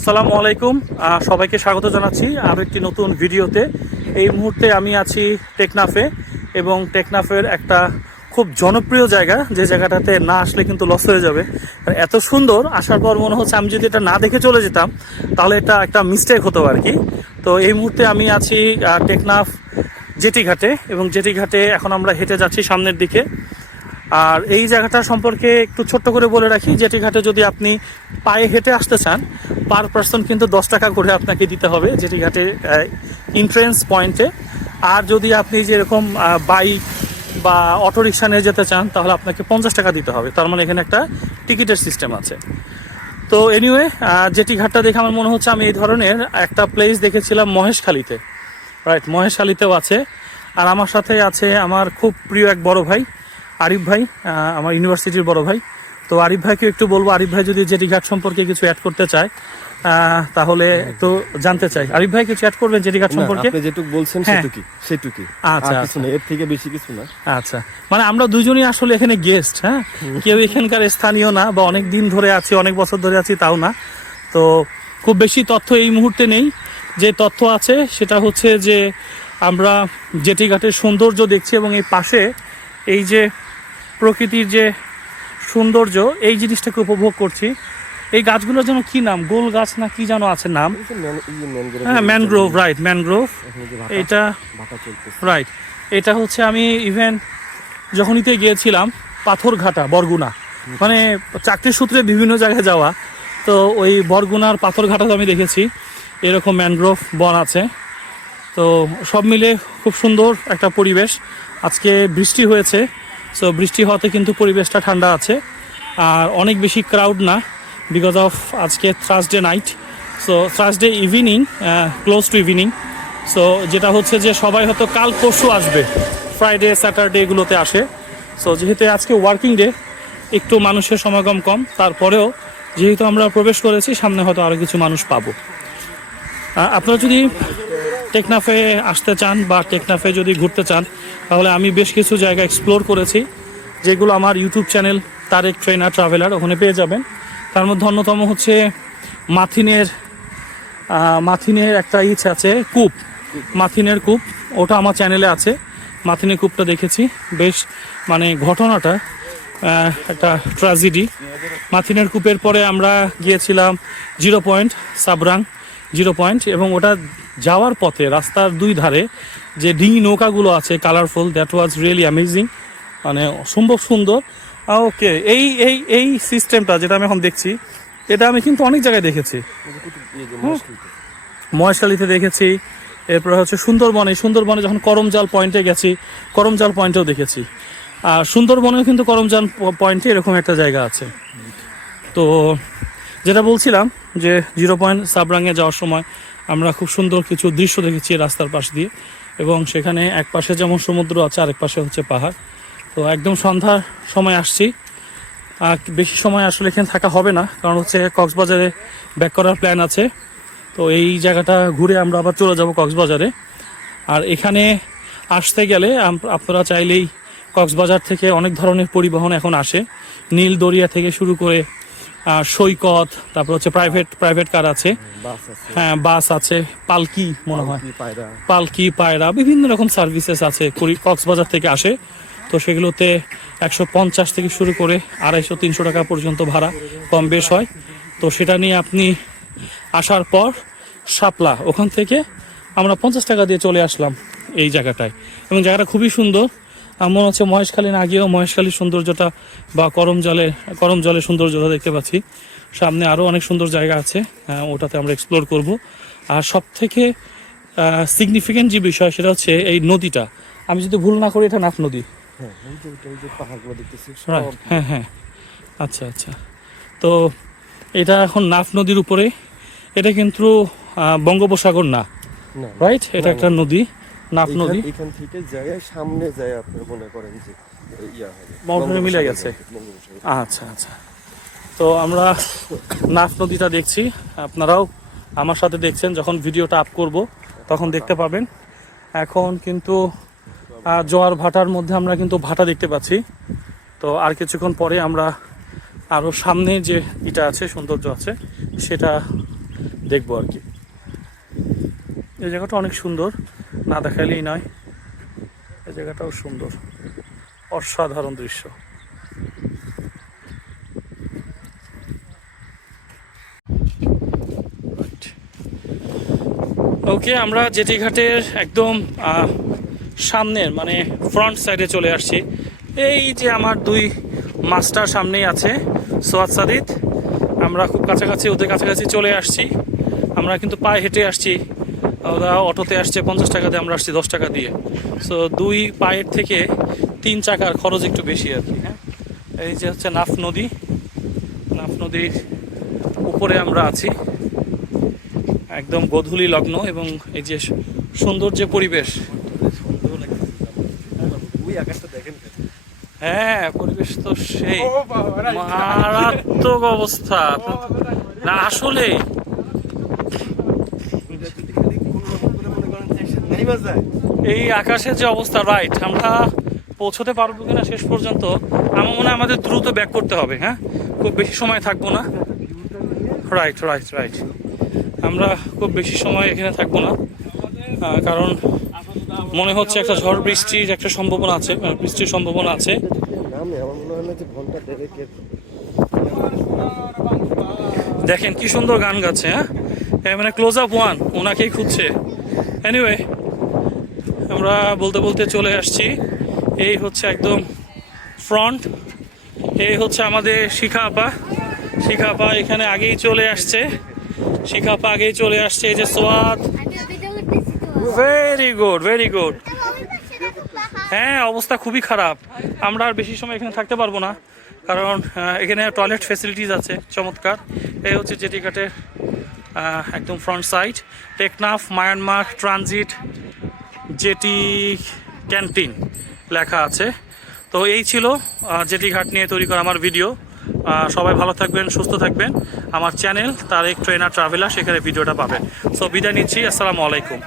আসসালামু আলাইকুম। সবাইকে স্বাগত জানাচ্ছি আরও একটি নতুন ভিডিওতে। এই মুহূর্তে আমি আছি টেকনাফে এবং টেকনাফের একটা খুব জনপ্রিয় জায়গা। যে জায়গাটাতে না আসলে কিন্তু লস হয়ে যাবে। আর এত সুন্দর, আসার পর মনে হচ্ছে আমি যদি এটা না দেখে চলে যেতাম, তাহলে এটা একটা মিস্টেক হতো আর কি। তো এই মুহূর্তে আমি আছি টেকনাফ জেটি ঘাটে এবং জেটি ঘাটে এখন আমরা হেঁটে যাচ্ছি সামনের দিকে। আর এই জায়গাটা সম্পর্কে একটু ছোট্ট করে বলে রাখি জেটি ঘাটে যদি আপনি পায়ে হেঁটে আসতে চান, পার পার্সন কিন্তু দশ টাকা করে আপনাকে দিতে হবে জেটি ঘাটে ইন্ট্রেন্স পয়েন্টে আর যদি আপনি যেরকম বাইক বা অটো রিক্সা নিয়ে যেতে চান, তাহলে আপনাকে পঞ্চাশ টাকা দিতে হবে। তার মানে এখানে একটা টিকিটের সিস্টেম আছে। তো এনিওয়ে জেটি ঘাটটা দেখে আমার মনে হচ্ছে আমি এই ধরনের একটা প্লেস দেখেছিলাম মহেশখালীতে। রাইট মহেশখালীতেও আছে। আর আমার সাথে আছে আমার খুব প্রিয় এক বড় ভাই। আরিফ ভাই আমার ইউনিভার্সিটির বড় ভাই। তো আরিফ ভাইকে একটু বলব আরিফ ভাই যদি জেটি ঘাট সম্পর্কে কিছু অ্যাড করতে চায় তাহলে তো জানতে চাই। আরিফ ভাই কিছু অ্যাড করবেন জেটি ঘাট সম্পর্কে? আপনি যেটুক বলছেন হ্যাঁ। সেটুকি সেটুকি আচ্ছা, কিছু না এর থেকে বেশি কিছু না। আচ্ছা। মানে আমরা দুজনই আসলে এখানে গেস্ট হ্যাঁ? কেউ এখানকার স্থানীয় না বা অনেক দিন ধরে আছি অনেক বছর ধরে আছি তাও না। তো খুব বেশি তথ্য এই মুহূর্তে নেই। যে তথ্য আছে সেটা হচ্ছে যে আমরা জেটি ঘাটের সৌন্দর্য দেখছি এবং এই পাশে এই যে প্রকৃতির যে সৌন্দর্য এই জিনিসটাকে উপভোগ করছি। এই গাছগুলোর যেন কি নাম? গোল গাছ না কি যেন আছে নাম? হ্যাঁ ম্যানগ্রোভ রাইট ম্যানগ্রোভ। এটা রাইট এটা হচ্ছে আমি ইভেন যখনইতে গিয়েছিলাম পাথরঘাটা বরগুনা। মানে চাকরির সূত্রে বিভিন্ন জায়গায় যাওয়া। তো ওই বরগুনার পাথরঘাটাতে আমি দেখেছি। এরকম ম্যানগ্রোভ বন আছে। তো সব মিলে খুব সুন্দর একটা পরিবেশ। আজকে বৃষ্টি হয়েছে। সো বৃষ্টি হওয়াতে কিন্তু পরিবেশটা ঠান্ডা আছে। আর অনেক বেশি ক্রাউড না বিকজ অফ আজকে Thursday night so Thursday evening close to evening so যেটা হচ্ছে যে সবাই হয়তো কাল পরশু আসবে। ফ্রাইডে স্যাটারডে এগুলোতে আসে। সো যেহেতু আজকে ওয়ার্কিং ডে একটু মানুষের সমাগম কম। তারপরেও যেহেতু আমরা প্রবেশ করেছি, সামনে হয়তো আরও কিছু মানুষ পাবো। আপনারা যদি টেকনাফে আসতে চান বা টেকনাফে যদি ঘুরতে চান, তাহলে আমি বেশ কিছু জায়গা এক্সপ্লোর করেছি, যেগুলো আমার YouTube channel Tarek trainer traveller ওখানে পেয়ে যাবেন। তার মধ্যে অন্যতম হচ্ছে মাথিনের মাথিনের একটা ইচ্ছে আছে, কূপ। মাথিনের কূপ, ওটা আমার চ্যানেলে আছে। মাথিনের কূপটা দেখেছি, বেশ মানে ঘটনাটা একটা ট্র্যাজেডি মাথিনের কূপের পরে আমরা গিয়েছিলাম zero point Sabrang. Zero point এবং ওটা যাওয়ার পথে, রাস্তার দুই ধারে যে ডিঙি নৌকাগুলো আছে colourful that was really amazing মানে অসম্ভব সুন্দর। ওকে, এই এই এই সিস্টেমটা যেটা আমি এখন দেখছি, এটা আমি কিন্তু অনেক জায়গায় দেখেছি। মহেশখালীতে দেখেছি, এরপরে হচ্ছে সুন্দরবনে সুন্দরবনে যখন করমজাল পয়েন্টে গেছি, করমজাল পয়েন্টেও দেখেছি। আর সুন্দরবনেও কিন্তু করমজাল পয়েন্টে এরকম একটা জায়গা আছে। তো যেটা বলছিলাম যে জিরো পয়েন্ট সাবরাঙে যাওয়ার সময় আমরা খুব সুন্দর কিছু দৃশ্য দেখেছি রাস্তার পাশ দিয়ে এবং সেখানে এক পাশে যেমন সমুদ্র আছে, আরেক পাশে হচ্ছে পাহাড়। তো একদম সন্ধ্যার সময় আসছি। আর বেশি সময় আসলে এখানে থাকা হবে না, কারণ হচ্ছে কক্সবাজারে ব্যাক করার প্ল্যান আছে। তো এই জায়গাটা ঘুরে আমরা আবার চলে যাব কক্সবাজারে। আর এখানে আসতে গেলে আপনারা চাইলেই কক্সবাজার থেকে অনেক ধরনের পরিবহন এখন আসে। নীল দরিয়া থেকে শুরু করে সৈকত তারপর হচ্ছে প্রাইভেট প্রাইভেট কার আছে। হ্যাঁ বাস আছে পালকি মনে হয়। পায়রা। পালকি পায়রা বিভিন্ন রকম সার্ভিসেস আছে কক্সবাজার থেকে আসে। তো সেগুলোতে একশো পঞ্চাশ থেকে শুরু করে আড়াইশো তিনশো টাকা পর্যন্ত ভাড়া কম বেশ হয়। তো সেটা নিয়ে আপনি আসার পর শাপলা ওখান থেকে আমরা পঞ্চাশ টাকা দিয়ে চলে আসলাম এই জায়গাটায়। এবং জায়গাটা খুবই সুন্দর। মনে হচ্ছে মহেশখালী না গিয়েও মহেশখালীর সৌন্দর্যটা বা করম জলে করম জলের সৌন্দর্যটা দেখতে পাচ্ছি। সামনে আরও অনেক সুন্দর জায়গা আছে ওটাতে আমরা এক্সপ্লোর করব। আর সব থেকে সিগনিফিকেন্ট যে বিষয় সেটা হচ্ছে এই নদীটা। আমি যদি ভুল না করি এটা নাফ নদী। হ্যাঁ হ্যাঁ হ্যাঁ। আচ্ছা আচ্ছা। তো এটা এখন নাফ নদীর উপরে। এটা কিন্তু বঙ্গোপসাগর না। রাইট এটা একটা নদী। নাফ নদী? এখান থেকে যায় সামনে যায় আপনার মনে করেন যে ইয়া মিলে গেছে। আচ্ছা আচ্ছা। তো আমরা নাফ নদীটা দেখছি। আপনারাও আমার সাথে দেখছেন যখন ভিডিওটা আপ করব তখন দেখতে পাবেন। এখন কিন্তু জোয়ার ভাটার মধ্যে আমরা কিন্তু ভাটা দেখতে পাচ্ছি। তো আর কিছুক্ষণ পরে আমরা আরও সামনে যে ইটা আছে সৌন্দর্য আছে সেটা দেখব আর কি। এই জায়গাটা অনেক সুন্দর, না দেখালেই নয়। এই জায়গাটাও সুন্দর, অসাধারণ দৃশ্য। ওকে আমরা জেটি ঘাটের একদম সামনের মানে ফ্রন্ট সাইডে চলে আসছি। এই যে আমার দুই মাস্টার সামনেই আছে, সোয়াদ সাদিত। আমরা খুব কাছাকাছি, ওদের কাছাকাছি চলে আসছি। আমরা কিন্তু পায়ে হেঁটে আসছি। ওরা অটোতে আসছে পঞ্চাশ টাকা দিয়ে আমরা আসছি দশ টাকা দিয়ে। সো দুই পায়ের থেকে তিন চাকার খরচ একটু বেশি আর কি হ্যাঁ? এই যে হচ্ছে নাফ নদী। নাফ নদীর উপরে আমরা আছি। একদম গোধূলি লগ্ন এবং এই যে সুন্দর যে পরিবেশ। ওই আকাশটা দেখেন হ্যাঁ পরিবেশ তো সেই। মারাত্মক অবস্থা। না আসলে ওইটা যদি খালি কোনো রকম করে মনে করেন যে নাইমা যায় এই আকাশের যে অবস্থা রাইট আমরা পৌঁছতে পারব কিনা শেষ পর্যন্ত আমার মনে হয় আমাদের দ্রুত ব্যাক করতে হবে হ্যাঁ? খুব বেশি সময় থাকব না। রাইট রাইট রাইট আমরা খুব বেশি সময় এখানে থাকব না কারণ মনে হচ্ছে একটা ঝড় বৃষ্টির একটা সম্ভাবনা আছে বৃষ্টির সম্ভাবনা আছে। দেখেন কি সুন্দর গান গাচ্ছে হ্যাঁ? মানে ক্লোজ আপ ওয়ান ওনাকেই খুঁজছে। এনিওয়ে আমরা বলতে বলতে চলে আসছি। এই হচ্ছে একদম ফ্রন্ট এই হচ্ছে আমাদের শিখা আপা। শিখা আপা এখানে আগেই চলে আসছে। শিখা আপা আগেই চলে আসছে। এই যে সোয়াদ। ভেরি গুড ভেরি গুড হ্যাঁ অবস্থা খুবই খারাপ। আমরা আর বেশি সময় এখানে থাকতে পারব না। কারণ এখানে টয়লেট ফেসিলিটিস আছে, চমৎকার। এই হচ্ছে জেটি ঘাটের একদম front side Teknaf, Myanmar transit jetty canteen লেখা আছে। তো এই ছিল জেটি ঘাট নিয়ে তৈরি করা আমার ভিডিও। সবাই ভালো থাকবেন, সুস্থ থাকবেন। আমার চ্যানেল তারেক ট্রেনার ট্রাভেলার সেখানে ভিডিওটা পাবেন। সো বিদায় নিচ্ছি, আসসালামু আলাইকুম।